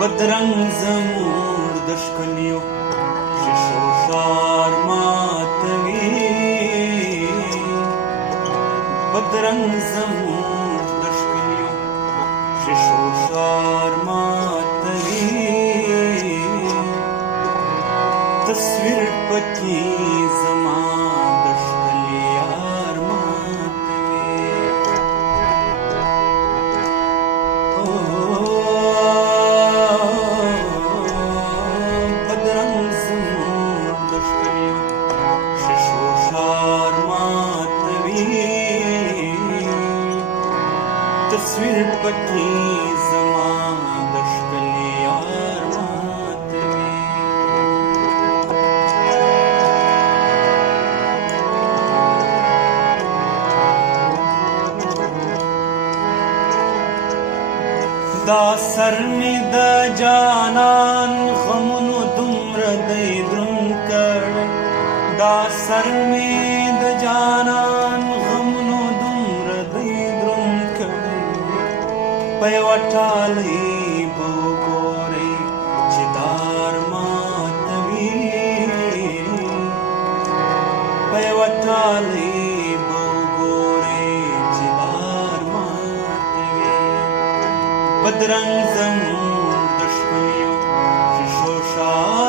بدرنګ زموږ د ښکلیو شیشو ښار ماتوي بدرنګ زموږ د ښکلیو شیشو ښار ماتوي تصویر پکې زما د ښکلي یار ماتوي بدرنګ زموږ د ښکلیو شیشو ښار ماتوي تصویر پکې زما د ښکلي یار ماتوي دا سر می د جانان غمونو دومره دی دروند کړی دا سر می د جانان غمونو دومره دی دروند کړی په یوه ټالۍ به وګورئ چې دار ماتوي په یوه ټالۍ به وګورئ چې دار ماتوي بدرنګ زموږ د ښکلیو شیشو ښار